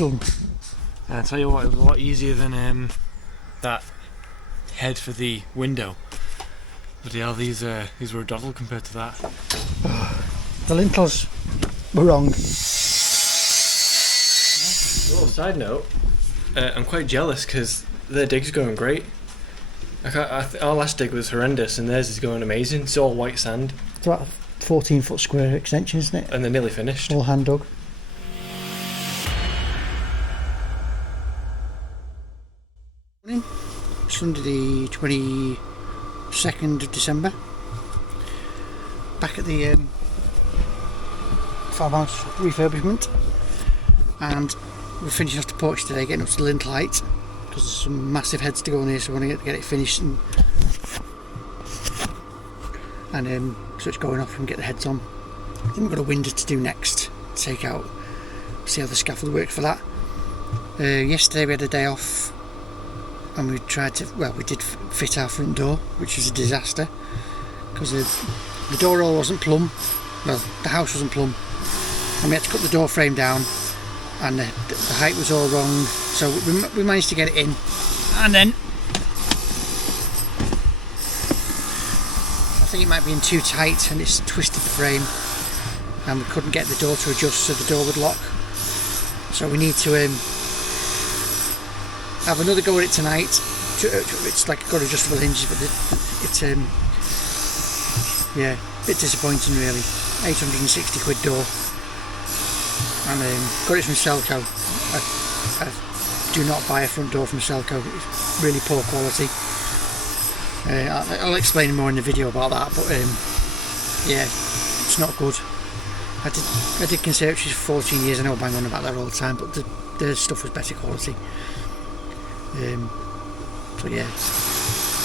done. I'll tell you what, it was a lot easier than that head for the window. But yeah, these were a doddle compared to that. The lintels were wrong. A little side note, I'm quite jealous because their dig's going great. Our last dig was horrendous and theirs is going amazing. It's all white sand. It's about a 14-foot square extension, isn't it? And they're nearly finished. All hand dug. Sunday the 22nd of December. Back at the farmhouse refurbishment, and we're finishing off the porch today, getting up to the lintel height because there's some massive heads to go on here, so we want to get it finished and so it's going off and get the heads on. I think we've got a window to do next, take out, see how the scaffold works for that. Yesterday we had a day off and we did fit our front door, which was a disaster because the door roll wasn't plumb, well the house wasn't plumb, and we had to cut the door frame down and the height was all wrong, so we managed to get it in, and then I think it might be in too tight and it's twisted the frame and we couldn't get the door to adjust so the door would lock, so we need to have another go at it tonight. It's like got adjustable hinges, but it's yeah, a bit disappointing really. 860 quid door, and got it from Selco. I do not buy a front door from Selco, it's really poor quality. I'll explain more in the video about that, but yeah, it's not good. I did conservatories for 14 years, I know I bang on about that all the time, but the stuff was better quality. So yeah,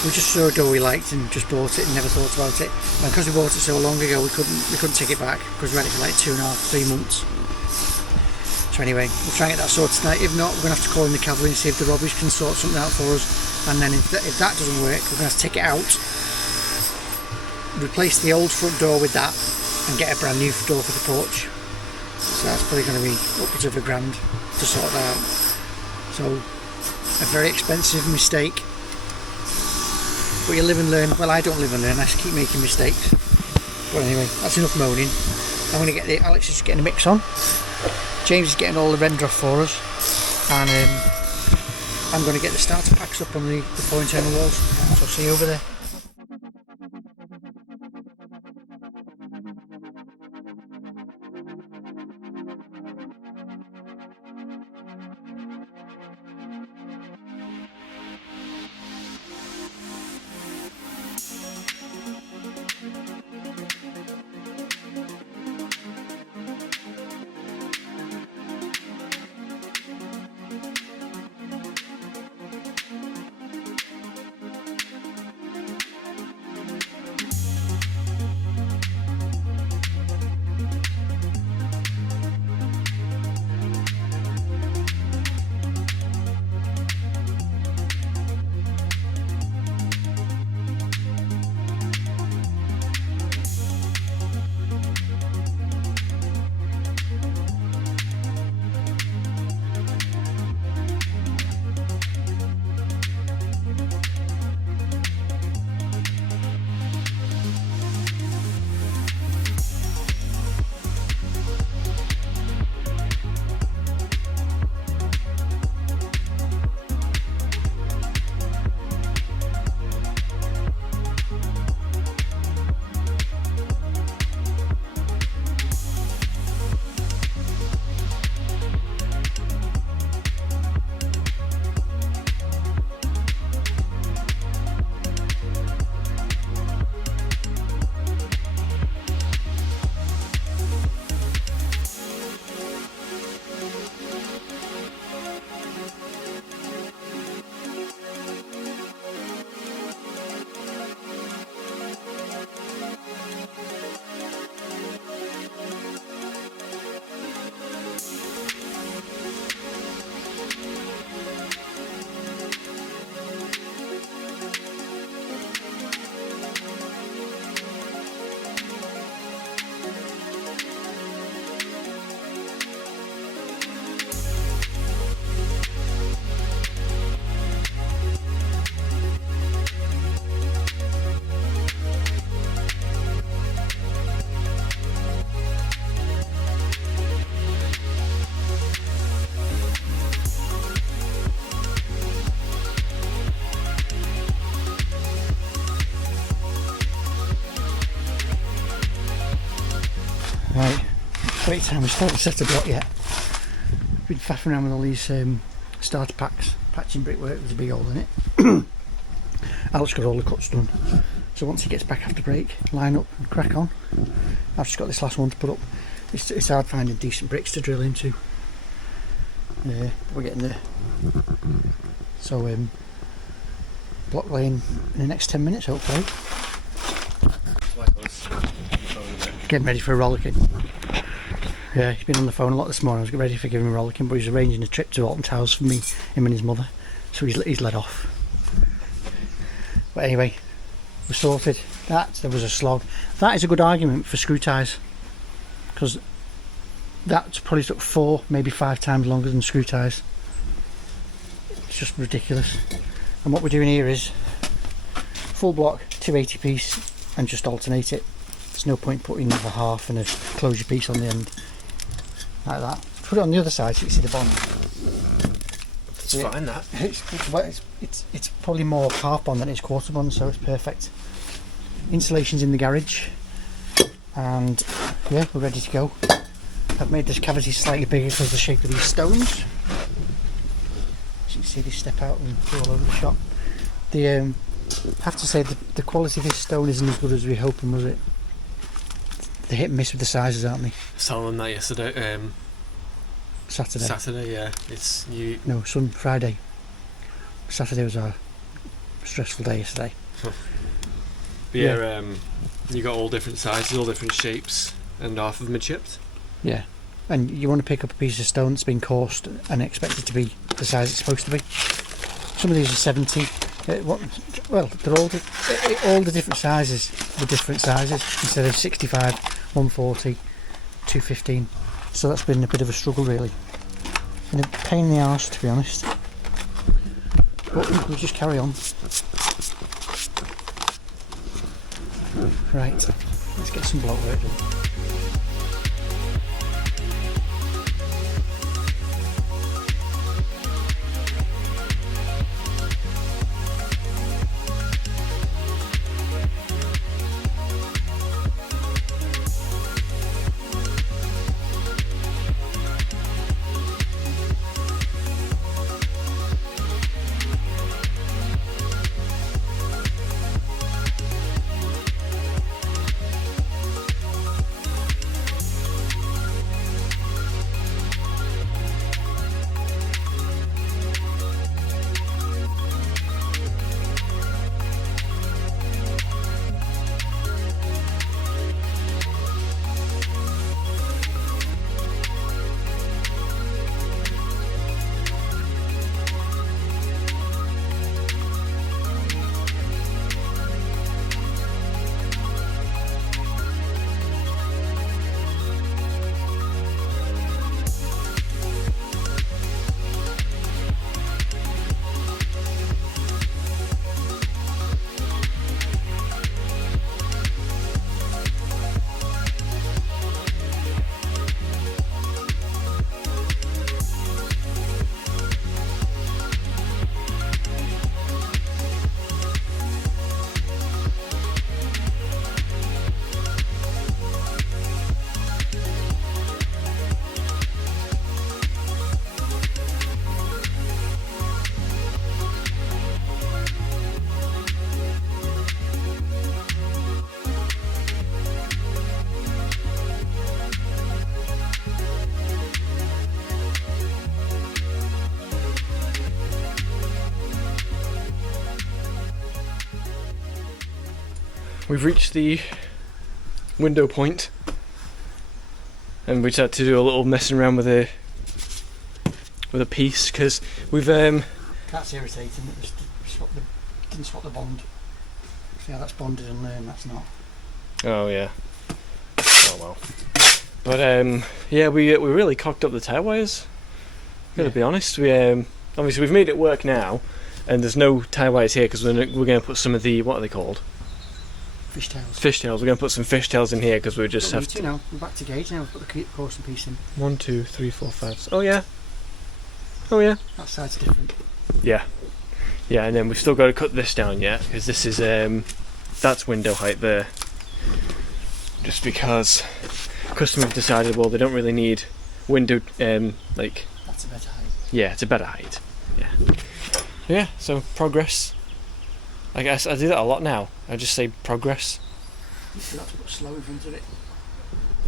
we just saw a door we liked and just bought it and never thought about it, and because we bought it so long ago we couldn't take it back because we had it for like 2.5-3 months. So anyway, we'll try and get that sorted tonight. If not, we're going to have to call in the cavalry and see if the robbers can sort something out for us, and then if that doesn't work, we're going to have to take it out, replace the old front door with that and get a brand new door for the porch. So that's probably going to be upwards of £1,000 to sort that out. So a very expensive mistake, but you live and learn. Well, I don't live and learn, I just keep making mistakes. But anyway, that's enough moaning. I'm going to get Alex is getting a mix on, James is getting all the render off for us, and I'm going to get the starter packs up on the 4 internal walls, so I'll see you over there. break time. We still haven't set a block yet. Been faffing around with all these starter packs. Patching brickwork, there's a big hole in it. Alex got all the cuts done. So once he gets back after break, line up and crack on. I've just got this last one to put up. It's hard finding decent bricks to drill into. We're getting there. So block laying in the next 10 minutes hopefully. Getting ready for a rollicking. Yeah, he's been on the phone a lot this morning. I was getting ready for giving him a rollicking, but he's arranging a trip to Alton Towers for me, him and his mother. So he's let off. But anyway, we're sorted. There was a slog. That is a good argument for screw ties, because that probably took 4, maybe 5 times longer than screw ties. It's just ridiculous. And what we're doing here is full block, 280 piece, and just alternate it. There's no point putting a half and a closure piece on the end like that. Put it on the other side so you can see the bond. It's fine, that. It's probably more half bond than it is quarter bond, so it's perfect. Insulation's in the garage, and yeah, we're ready to go. I've made this cavity slightly bigger because of the shape of these stones. So you can see they step out and go all over the shop. I have to say the quality of this stone isn't as good as we were hoping, was it? They're hit and miss with the sizes, aren't they? I was telling them that yesterday. Saturday. Saturday, yeah. It's you. No, Friday. Saturday was our stressful day yesterday. Yeah, you got all different sizes, all different shapes, and half of them are chipped. Yeah, and you want to pick up a piece of stone that's been coursed and expect it to be the size it's supposed to be. Some of these are 70. Well, they're all the different sizes. The different sizes instead of 65, 140, 215. So that's been a bit of a struggle, really, and a pain in the arse, to be honest. But we'll just carry on. Right, let's get some block work done. We've reached the window point, and we just had to do a little messing around with a piece because we've That's irritating. It was didn't swap the bond. See how that's bonded and that's not. Oh yeah. Oh well. But yeah, we really cocked up the tie wires. Gotta be honest. We obviously we've made it work now, and there's no tie wires here because we're going to put some of the, what are they called? Fishtails. Fishtails. We're going to put some fishtails in here because we just have to. Now we're back to gauge now. We've put the course and piece in. 1, 2, 3, 4, 5. Oh yeah. Oh yeah. That side's different. Yeah. Yeah, and then we've still got to cut this down yet because this is that's window height there. Just because customer have decided, well, they don't really need window, like... That's a better height. Yeah, it's a better height. Yeah. Yeah, so progress. I guess I do that a lot now. I just say progress. You forgot to put slow in front of it.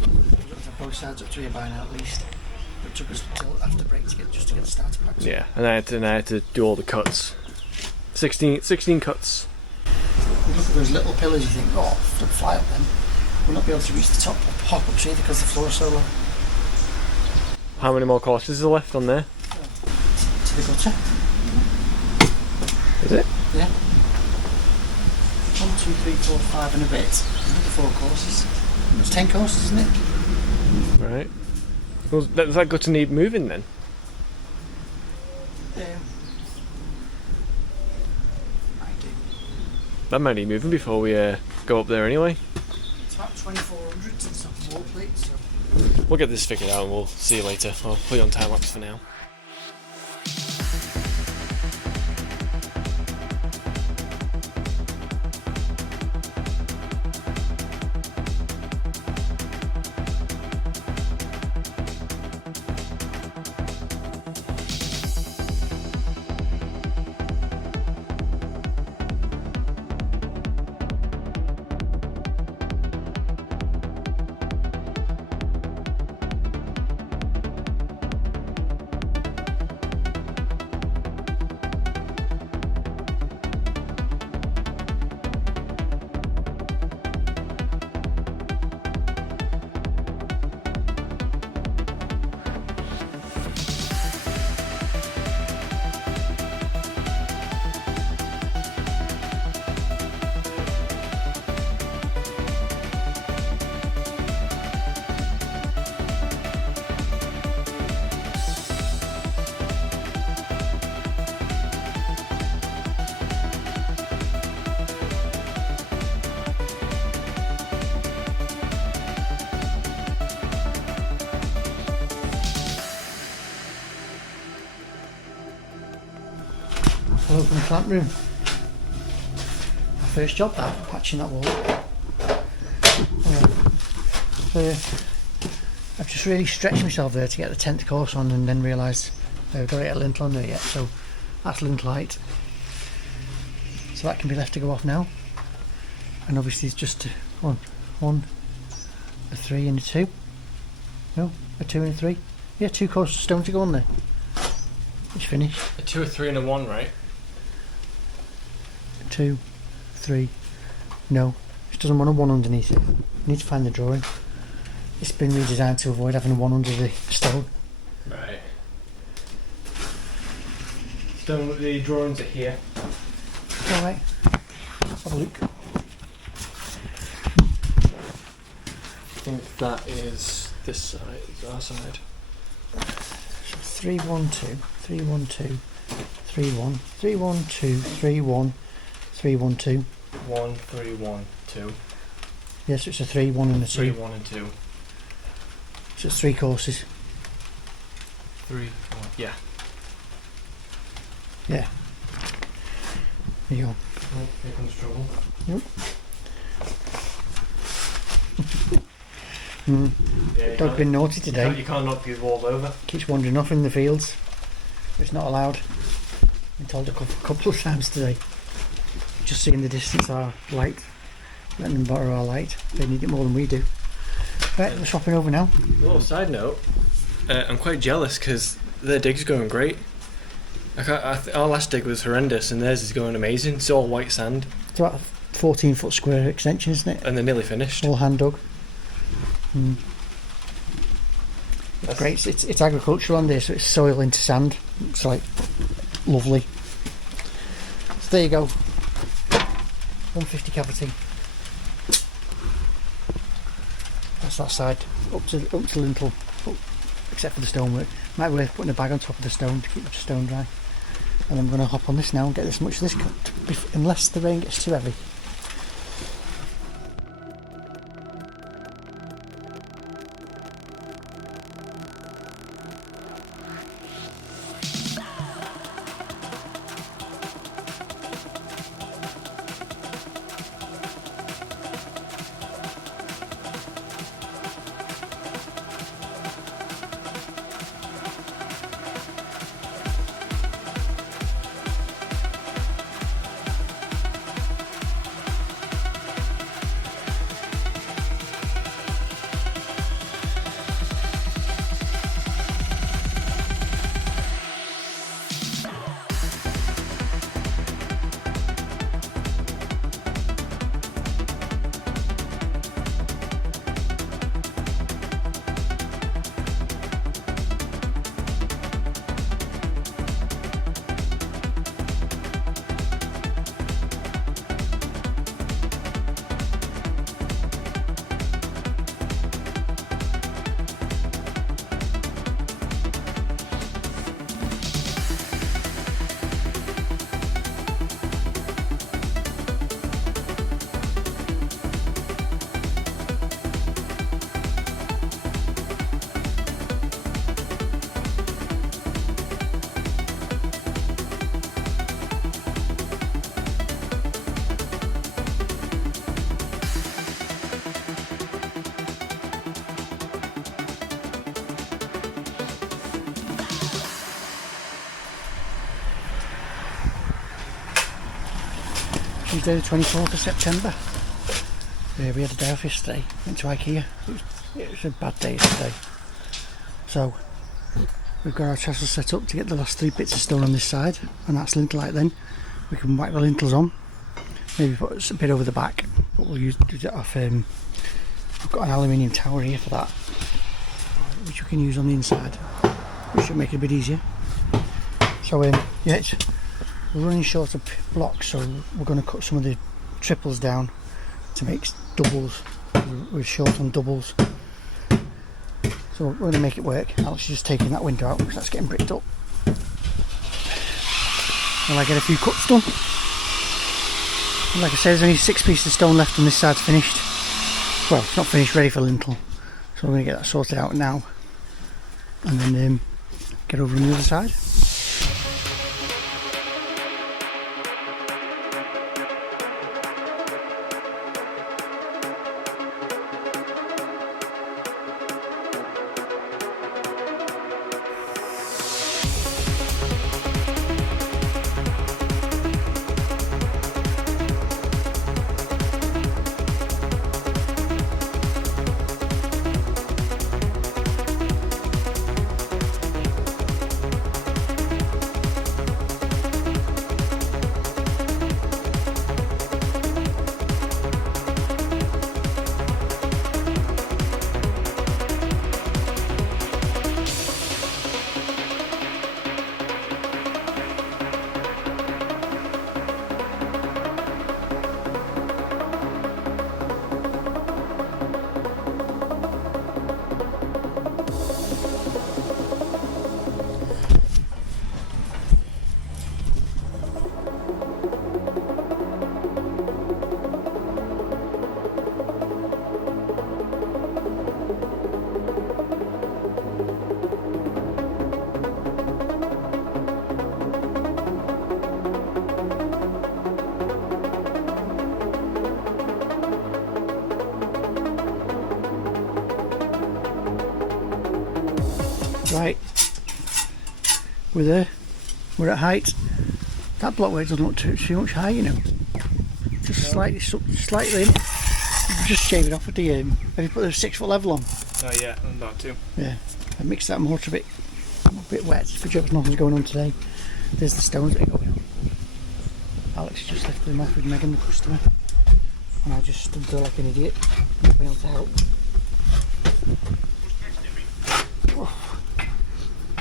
We've got to have both sides up to here by now at least. But it took us until after break to get the starter packs. Yeah, and I had to do all the cuts. 16 cuts. You look at those little pillars, you think, oh, if they fly up then, we'll not be able to reach the top or pop up either because the floor is so low. How many more courses are left on there? To the gutter. Is it? Yeah. 1, 2, 3, 4, 5 and a bit. Another 4 courses. It's 10 courses, isn't it? Right. Well, does that gutter need moving then? I do. That might need moving before we go up there anyway. It's about 2,400 to the top of the wall plate, so... We'll get this figured out and we'll see you later. I'll put it on time lapse for now. Hello from the plant room. My first job that, patching that wall. I've just really stretched myself there to get the 10th course on and then realised I've got it at lintel on there yet, so that's lintel height. So that can be left to go off now. And obviously it's just one, a 3 and a 2. No, a 2 and a 3. Yeah, 2 courses of stone to go on there. It's finished. A 2, a 3 and a 1, right? 2, 3. No, it doesn't want a 1 underneath it. You need to find the drawing. It's been redesigned to avoid having a 1 under the stone. Right. Stone, the drawings are here. Alright, let's have a look. I think that is this side, our side. 3, 1, 2, 3, 1, 2, 3, 1, 3, 1, 2, 3, 1, 3, 1, 2. 1, 3, 1, 2. Yes, it's a 3, 1 and a 2. 3, 1 and 2. So it's 3 courses. 3, 1, yeah. Yeah. There you go. Oh, here comes trouble. Yep. Yeah, Dog been naughty today. You can't knock these walls over. Keeps wandering off in the fields. It's not allowed. Been told a couple of times today. Just seeing the distance our light. Letting them borrow our light. They need it more than we do. Right, we're swapping over now. A little side note. I'm quite jealous because their dig's going great. Our last dig was horrendous and theirs is going amazing. It's all white sand. It's about a 14-foot square extension, isn't it? And they're nearly finished. All hand dug. It's great. It's agricultural on there, so it's soil into sand. It's like lovely. So there you go. 150 cavity. That's that side. Up to lintel. Except for the stonework. Might be worth putting a bag on top of the stone to keep the stone dry. And I'm going to hop on this now and get this much of this cut, unless the rain gets too heavy. Tuesday the 24th of September. We had a day off yesterday, went to IKEA. It was a bad day yesterday. So we've got our trestle set up to get the last 3 bits of stone on this side, and that's lintelite then. We can whack the lintels on, maybe put a bit over the back, but we'll do that off. I've got an aluminium tower here for that, which we can use on the inside, which should make it a bit easier. So yeah, we're running short of blocks, so we're going to cut some of the triples down to make doubles. We're short on doubles, so we're going to make it work. Alex is just taking that window out because that's getting bricked up. Well, I get a few cuts done. And like I said, there's only 6 pieces of stone left, and this side's finished. Well, it's not finished, ready for lintel. So we're going to get that sorted out now, and then get over on the other side. Right, we're there, we're at height. That blockwork doesn't look too much high, you know. Just slightly in. Just shave it off with the, have you put the 6 foot level on? Oh yeah, I'm about to. Yeah, I mixed that mortar a bit wet. Good job nothing's going on today. There's the stones that are going on. Alex just lifted them off with Megan, the customer. And I just stood there like an idiot, not being able to help.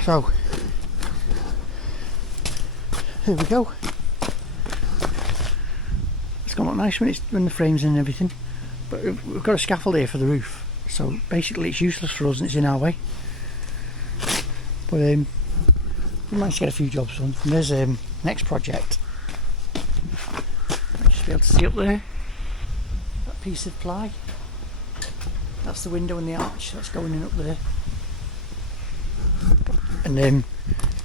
So, here we go. It's going to look nice when the frame's in and everything. But we've got a scaffold here for the roof, so basically it's useless for us and it's in our way. But we managed to get a few jobs done. And there's next project. Just be able to see up there that piece of ply. That's the window and the arch that's going in up there. And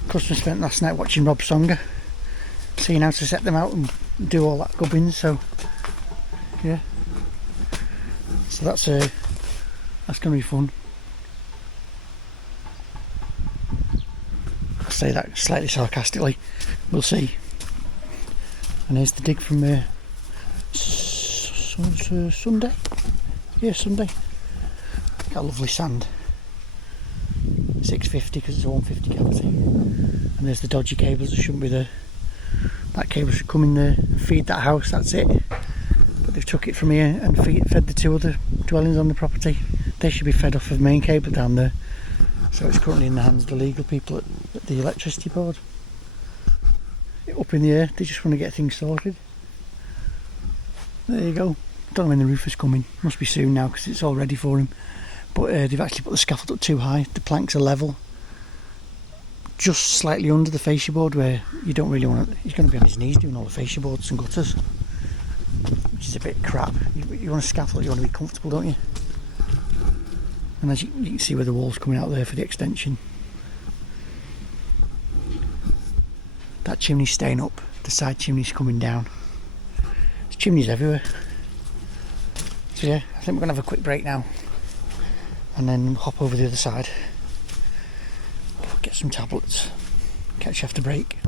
customer spent last night watching Rob Songer, seeing how to set them out and do all that gubbins. So yeah, so that's going to be fun. I say that slightly sarcastically. We'll see. And here's the dig from Sunday. Yeah, Sunday. Got a lovely sand. 650 because it's a 150 cavity, and there's the dodgy cables that shouldn't be there. That cable should come in there and feed that house, that's it. But they've took it from here and fed the 2 other dwellings on the property. They should be fed off of the main cable down there, so it's currently in the hands of the legal people at the electricity board. Up in the air, they just want to get things sorted. There you go. Don't know when the roof is coming, must be soon now because it's all ready for him. But they've actually put the scaffold up too high. The planks are level, just slightly under the fascia board, where you don't really want to. He's going to be on his knees doing all the fascia boards and gutters, which is a bit crap. You want a scaffold, you want to be comfortable, don't you? And as you can see where the wall's coming out there for the extension. That chimney's staying up, the side chimney's coming down. There's chimneys everywhere. So yeah, I think we're going to have a quick break now, and then hop over the other side, get some tablets, catch you after break.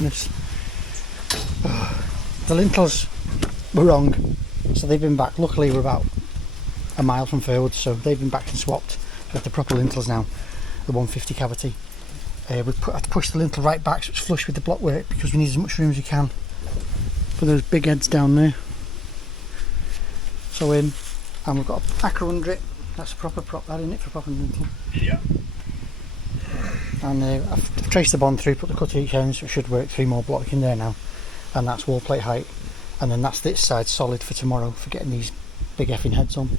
goodness. The lintels were wrong, so they've been back. Luckily we're about a mile from Fairwood, so they've been back and swapped with the proper lintels now, the 150 cavity. We had to push the lintel right back so it's flush with the block work because we need as much room as we can for those big heads down there. So and we've got a packer under it. That's a proper prop, that isn't it, for proper lintel. Yeah. And I've traced the bond through, put the cut at each end, so it should work. 3 more block in there now, and that's wall plate height. And then that's this side solid for tomorrow for getting these big effing heads on.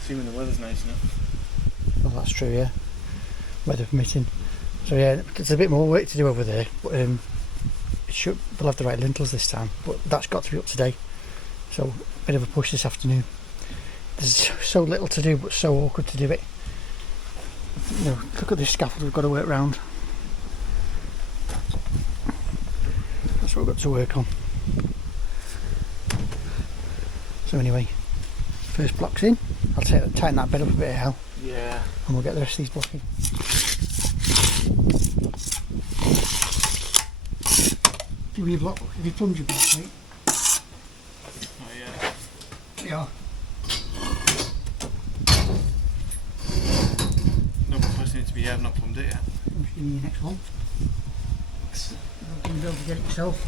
Assuming the weather's nice enough. Well, that's true, yeah. Weather permitting. So yeah, there's a bit more work to do over there, but we'll have the right lintels this time. But that's got to be up today. So a bit of a push this afternoon. There's so little to do, but so awkward to do it. You know, look at this scaffold we've got to work round. That's what we've got to work on. So anyway, first block's in. I'll tighten that bed up a bit, Hal. Yeah. And we'll get the rest of these blocking. Have you plumbed your block, mate? Oh yeah. Yeah. No, plus need to be. I've not plumbed it yet. I'm just giving you the next one. You'll be able to get it yourself.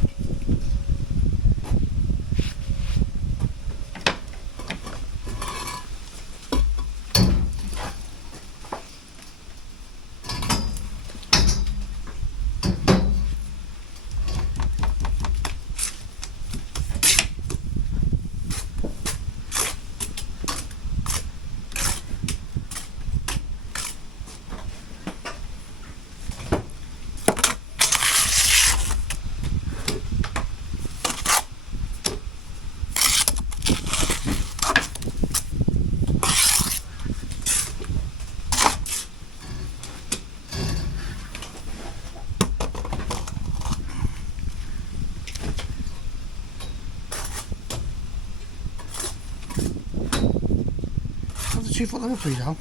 What's the 2 foot level, please, Al?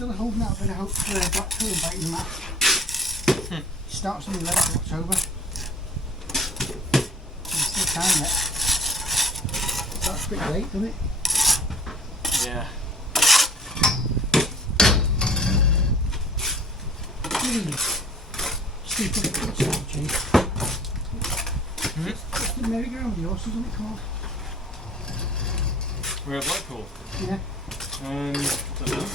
Still holding out a bit of hope for Blackpool and biting the match. Starts on the 11th of October. There's still time yet. That's a bit late, doesn't it? Yeah. Steve, put it on the cheese. What's the merry-go-round of yours, isn't it called? We're at Blackpool. Yeah. I don't know.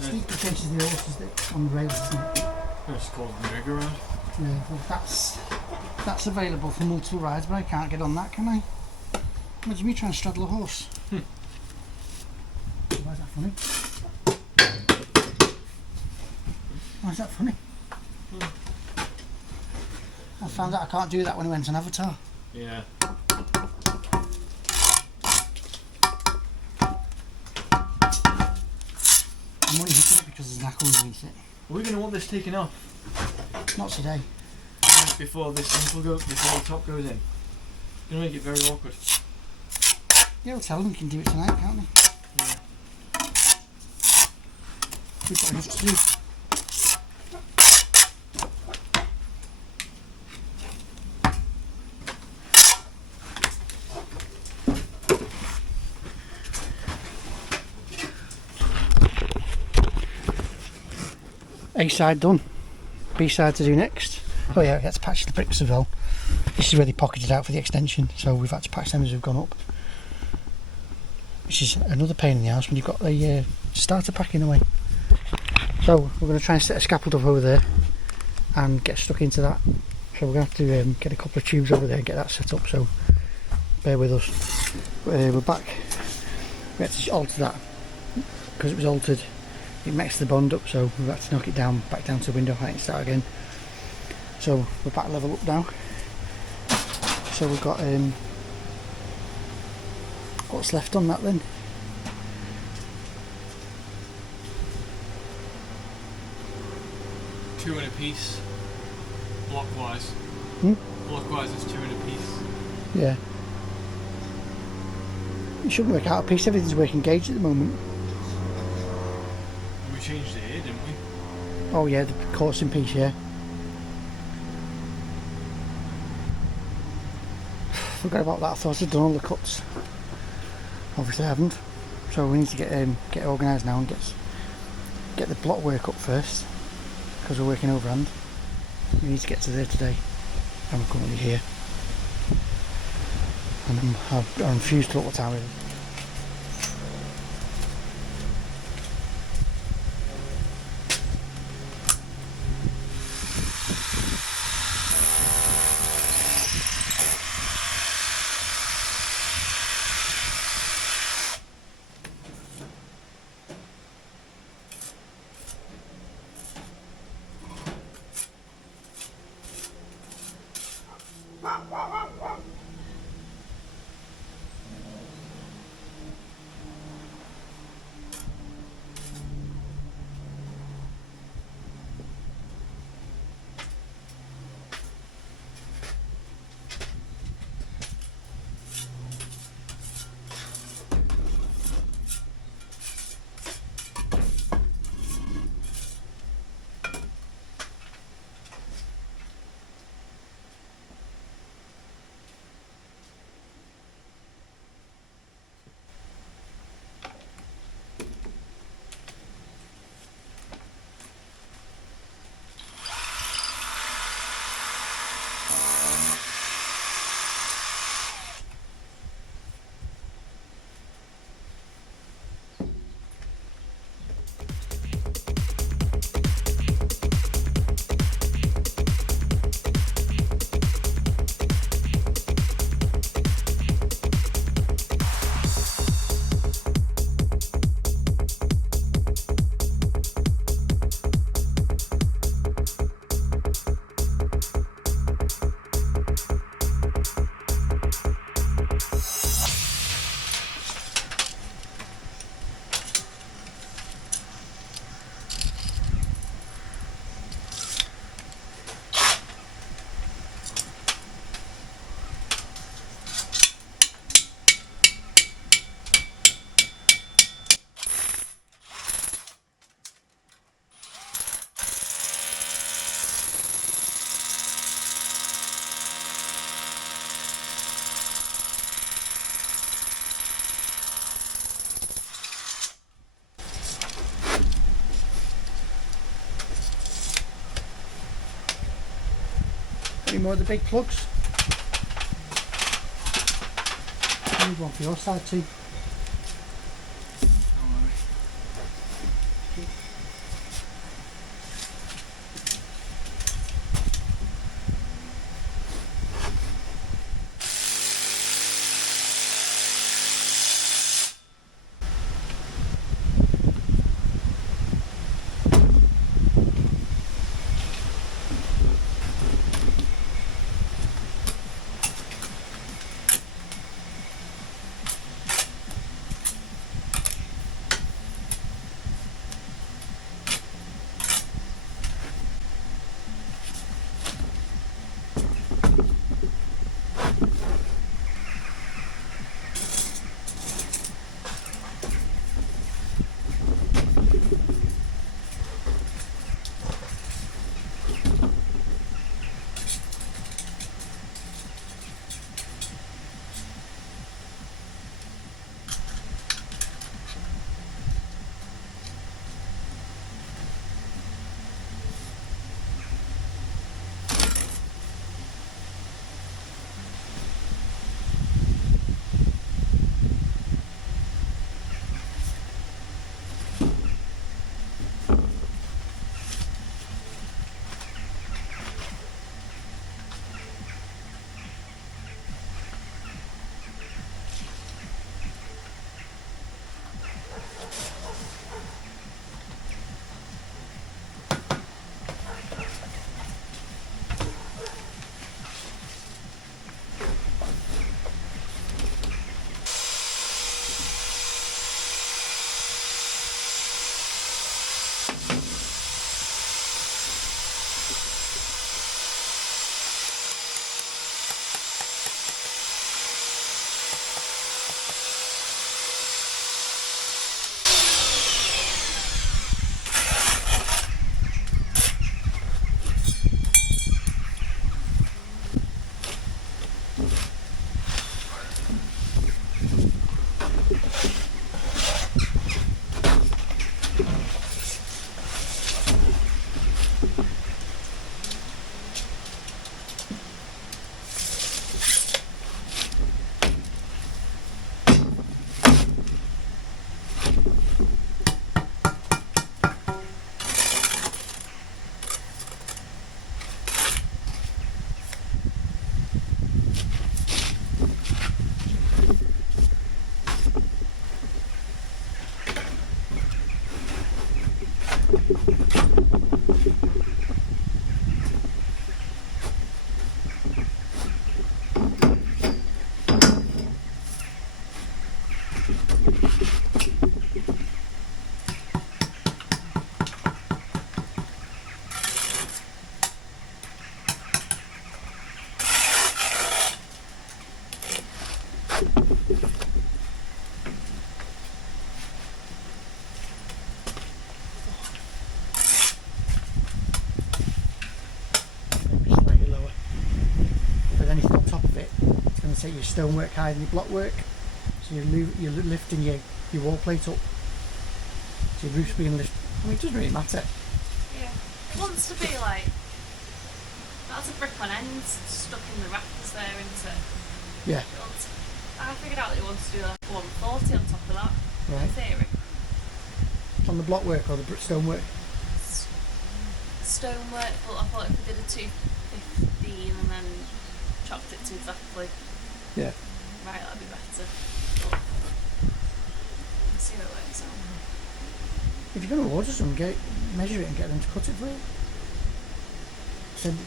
Steve chases the horses that on the rails, isn't it? It's called the merry-go-round. Yeah, well that's available for multiple rides, but I can't get on that, can I? Imagine me trying to straddle a horse. Why is that funny? Why is that funny? I found out I can't do that when I went on Avatar. Yeah. I'm only hitting it because there's an ACOSS underneath it. Are we going to want this taken off? Not today. Before this lintel before the top goes in. It's going to make it very awkward. Yeah, we'll tell them we can do it tonight, can't we? Yeah. We've got enough to do. A side done. B side to do next. Oh yeah, we had to patch the bricks as well. This is where they pocketed out for the extension, so we've had to patch them as we've gone up. Which is another pain in the ass when you've got the starter pack in the way. So we're going to try and set a scaffold up over there and get stuck into that. So we're going to have to get a couple of tubes over there and get that set up, so bear with us. We're back. We had to alter that because it was altered. It messed the bond up, so we've had to knock it down, back down to window height and start again. So we're back level up now. So we've got what's left on that then? Two in a piece, blockwise. Blockwise is 2 in a piece. Yeah. It shouldn't work out a piece, everything's working gauge at the moment. We changed it here, didn't we? Oh yeah, the coursing piece, yeah. Forgot about that, I thought I'd done all the cuts. Obviously I haven't. So we need to get organised now and get the block work up first, because we're working overhand. We need to get to there today. I'm currently here. And I'm refused to look what time it is. Any more of the big plugs? I need one for your side too. Maybe slightly lower. But anything on top of it, it's going to take your stonework higher than your blockwork. So you're lifting your wall plate up. So your roof's being lifted. I mean, it doesn't really matter. Yeah. It wants to be like, that's a brick on end stuck in the rafters there, isn't it? Yeah. I figured out that it wants to do like 140 on top of that. Right. In theory. On the blockwork or the stonework? Stonework, but I thought if we did a 215 and then chopped it to exactly Yeah. right, that'd be better. But let's see how it works out. If you're going to order some, measure it and get them to cut it for you.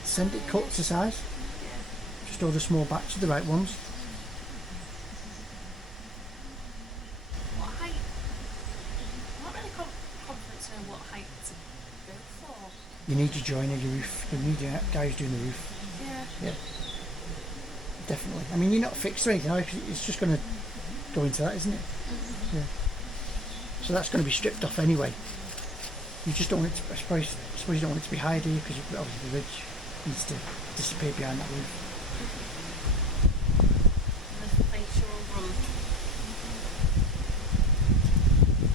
Send it cut to size. Yeah. Just order a small batch of the right ones. What height? I'm not really confident to know what height to go for. You need your joiner, your roof. You need your guys doing the roof. Yeah. Yeah. Definitely. I mean, you're not fixed or anything. It's just going to go into that, isn't it? Mm-hmm. Yeah. So that's going to be stripped off anyway. You just don't want it to, I suppose you don't want it to be high, do you? Because obviously the ridge needs to disappear behind that roof. And the facial run.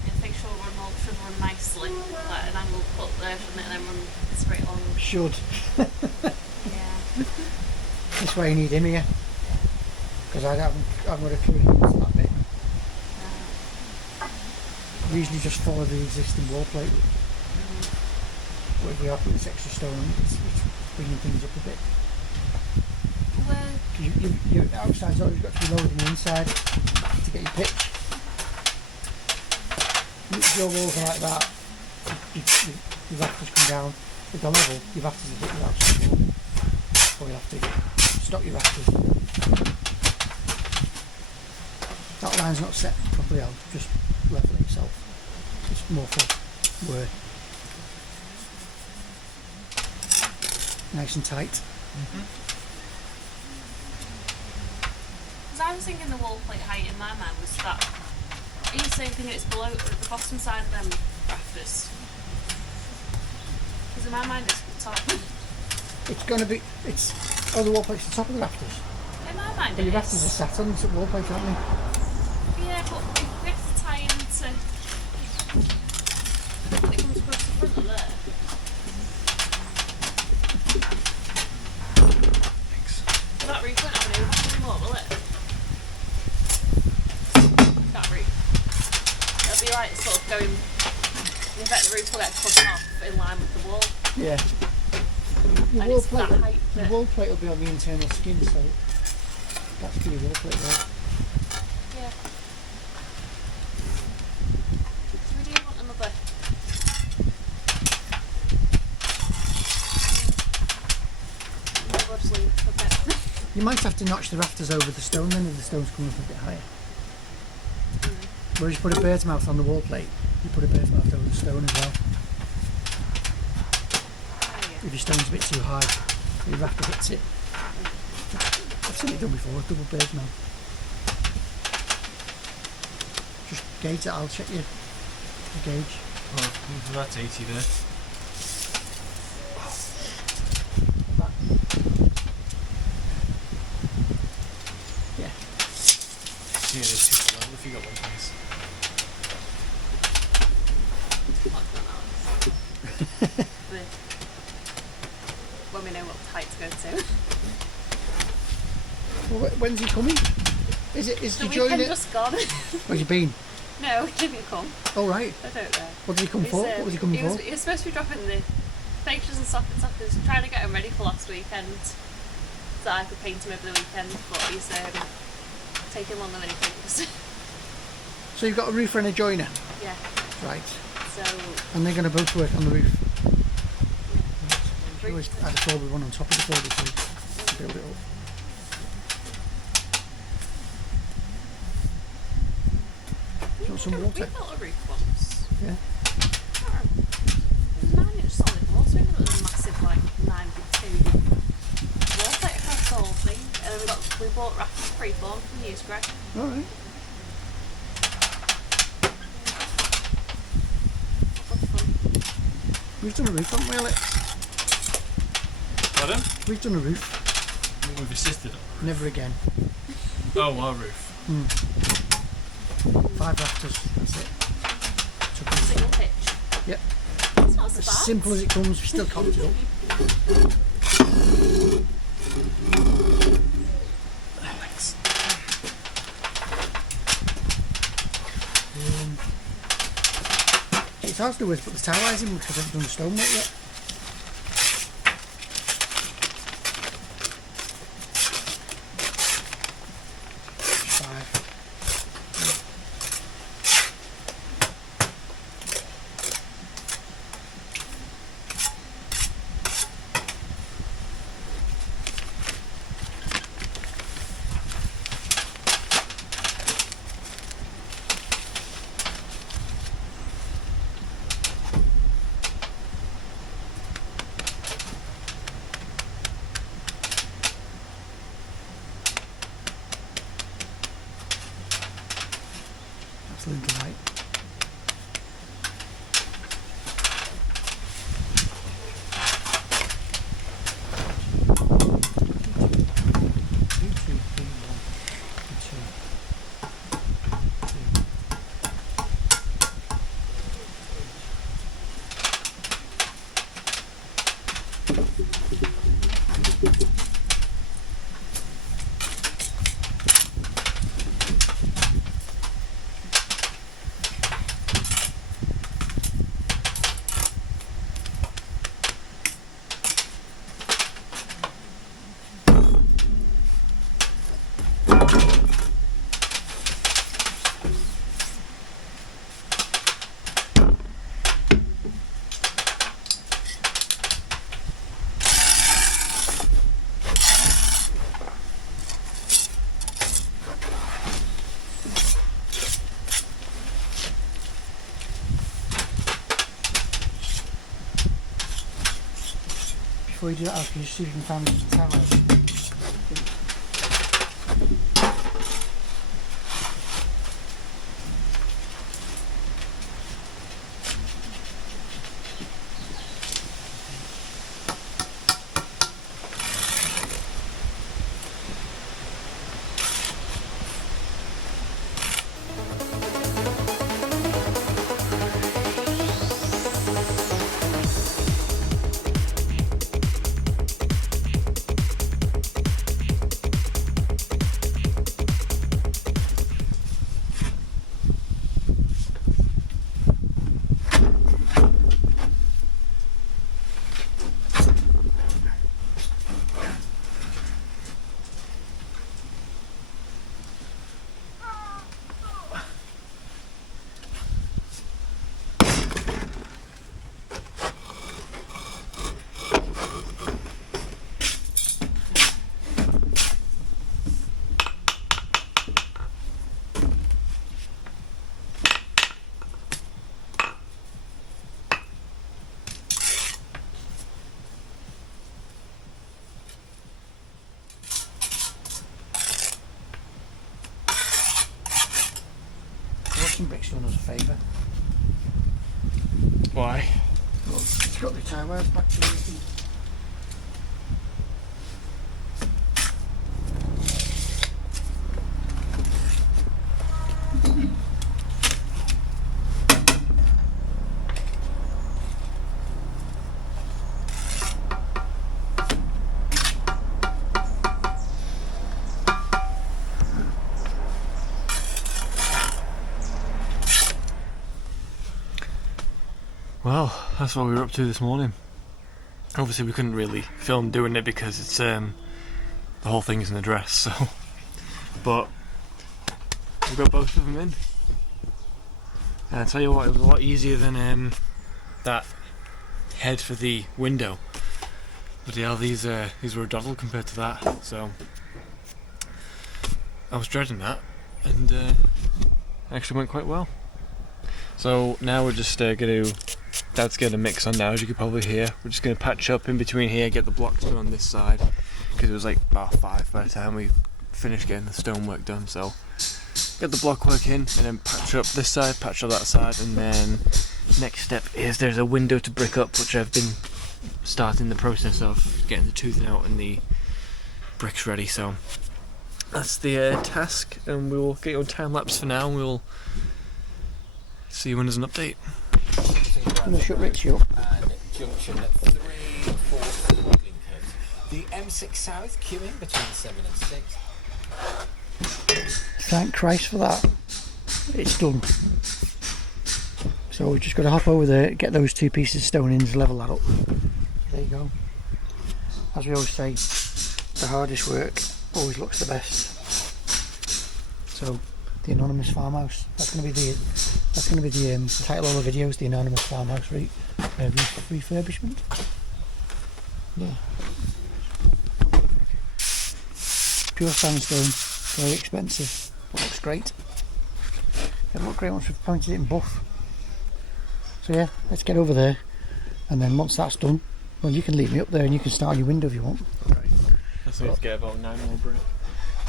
The facial run should run nicely, like an angled cut there, shouldn't it? And then run straight on. Should. Yeah. That's why you need him here. Because I haven't got a clue into that bit. I usually just follow the existing wall plate. But if we are putting this extra stone on, it's bringing things up a bit. Where? Your outside's always got to be lower than the inside to get your pitch. If your walls are like that, your rafters come down. If they're level, your rafters are a bit without support. Or you'll have to stop your rafters. That line's not set properly, I'll just level it itself. It's more for work. Nice and tight. Because I was thinking the wall plate height in my mind was that. Are you saying thinking it's below the bottom side of them rafters? Because in my mind it's the top. It's going to be, the wall plate's the top of the rafters. In my mind But your rafters are sat on the wall plate, aren't they? Yeah, but if we have to tie into. It comes across the front of there. Thanks. That roof won't have an overhang anymore, will it? That roof. It'll be like sort of going. In fact, the roof will get cut off in line with the wall. Yeah. Your And wall it's plate, that height the that- wall plate will be on the internal skin, so that's for your wall plate there. Yeah. So we do want another. Maybe we'll just leave it for a bit. You might have to notch the rafters over the stone then if the stone's coming up a bit higher. Whereas you put a bird's mouth on the wall plate, you put a bird's mouth over the stone as well. If your stone's a bit too high, your rafter hits it. I've seen it done before, a double bird's mouth. Just gauge it, I'll check your gauge. Well, that's 80 there. Yeah. Yeah, there's two below if you got one place. When we know what height to go to. Well, when's he coming? Is The the weekend joiner? just gone. Where's he been? No, he didn't come. Oh right. I don't know. What did he come for? What was he coming he was, for? He was supposed to be dropping the fascias and sockets, trying to get him ready for last weekend so that I could paint him over the weekend, but he's taking longer than he thinks. So you've got a roofer and a joiner? Yeah. Right. So And they're going to both work on the roof? yeah. You always add a 4x1 on top of the 4x2 to build it up. Do you want some water? We built a roof once. Yeah. It was 9-inch solid wall, so it was a massive like 9x2 wall plate across the whole thing, and then we got We bought rafters freeform from News Greg. Alright. Good fun. We've done a roof, haven't we, Alex? Pardon? We've done a roof. We've assisted. Never again. Oh, our roof. 5 rafters, that's it. Took us- Single pitch. Yep. It's not so As bad. simple as it comes, we still cocked it up. Alex. It's hard to do with put the towel in because I haven't done the stonework yet. That's Lintel light. Before you do that, can you just see if you can find the towels? Brick's done us a favour. Why? Well, it's got the tyre wires back to working. Well, that's what we were up to this morning. Obviously we couldn't really film doing it because it's the whole thing's in the dress, so but we got both of them in. And I tell you what, it was a lot easier than that head for the window. But yeah, these were a doddle compared to that, so I was dreading that, and it actually went quite well. So now we're just Dad's getting a mix on now, as you can probably hear. We're just going to patch up in between here, get the blocks done on this side, because it was like about 5 by the time we finish getting the stonework done. So get the block work in, and then patch up this side, patch up that side, and then next step is there's a window to brick up, which I've been starting the process of getting the toothing out and the bricks ready. So that's the task, and we'll get you on time lapse for now, and we'll see you when there's an update. I'm gonna shut Rich up. And junction at 3/4 Lincoln. The M6 South queuing between 7 and 6. Thank Christ for that. It's done. So we've just got to hop over there, get those 2 pieces of stone in to level that up. There you go. As we always say, the hardest work always looks the best. So the anonymous farmhouse. That's going to be the title of the video is the anonymous farmhouse refurbishment. Yeah. Pure sandstone, very expensive, but looks great. It'll look great once we've painted it in buff. So yeah, let's get over there, and then once that's done, well, you can leave me up there and you can start your window if you want. Right. Let's get about 9 more brick.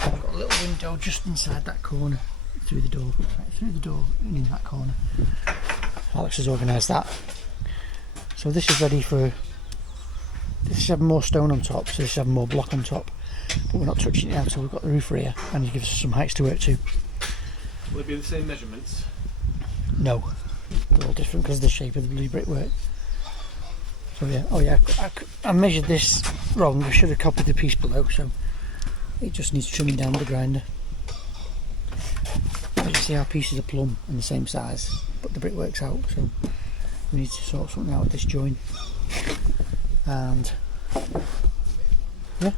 I've got a little window just inside that corner, through the door, and in that corner. Alex has organised that. So this is ready for. This is having more stone on top, so this is having more block on top. But we're not touching it now until we've got the roof here, and it gives us some heights to work to. Will it be the same measurements? No, they're all different because of the shape of the blue brickwork. So yeah, oh yeah, I measured this wrong. I should have copied the piece below, so it just needs trimming down with the grinder. As you see, our pieces are plumb and the same size, but the brickwork's out, so we need to sort something out with this join. And yeah,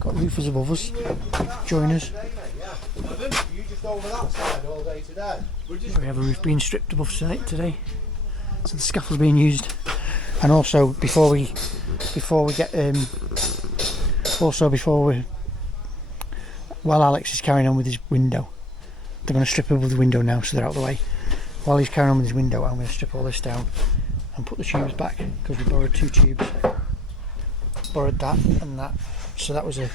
got roofers above us, joiners. You just over that side all day today? We have a roof being stripped above today, so the scaffold's being used. And also before we get while Alex is carrying on with his window, they're going to strip above the window now, so they're out of the way. While he's carrying on with his window, I'm going to strip all this down and put the tubes back, because we borrowed 2 tubes. Borrowed that and that, so that was a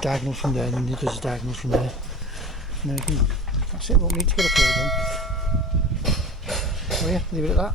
diagonal from there, and then there's a diagonal from there. And then we can, that's it, we'll need to get up here again. So yeah, leave it at that.